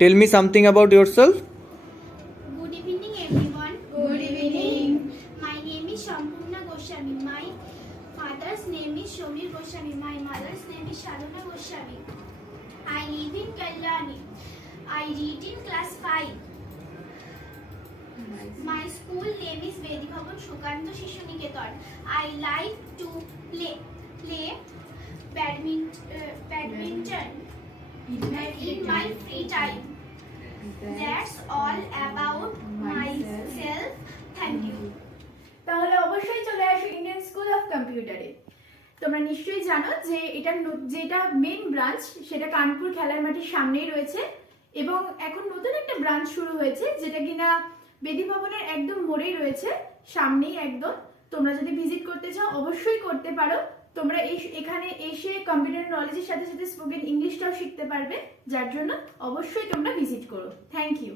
Tell me something about yourself. Good evening, everyone. Good evening. My name is Shampurna Goswami. My father's name is Shomir Goswami. My mother's name is Sadhana Goswami. I live in Kalyani. I read in class 5. My school name is Vedi Bhavan Shukanta Shishu Niketan. I like to play badminton in my free time. That's all about myself. Thank you. তাহলে অবশ্যই চলে আসো Indian school of কম্পিউটারে। তোমরা নিশ্চয়ই জানো যে যেটা মেইন ব্রাঞ্চ সেটা কানপুর খেলার মাঠের সামনেই রয়েছে, এবং এখন নতুন একটা ব্রাঞ্চ শুরু হয়েছে যেটা কিনা বেদি ভবনের একদম মোড়েই রয়েছে, সামনেই একদম। তোমরা যদি ভিজিট করতে চাও অবশ্যই করতে পারো। তোমরা এখানে এসে কম্পিউটার নলেজের সাথে সাথে স্পোকেন ইংলিশটাও শিখতে পারবে, যার জন্য অবশ্যই তোমরা ভিজিট করো। Thank you.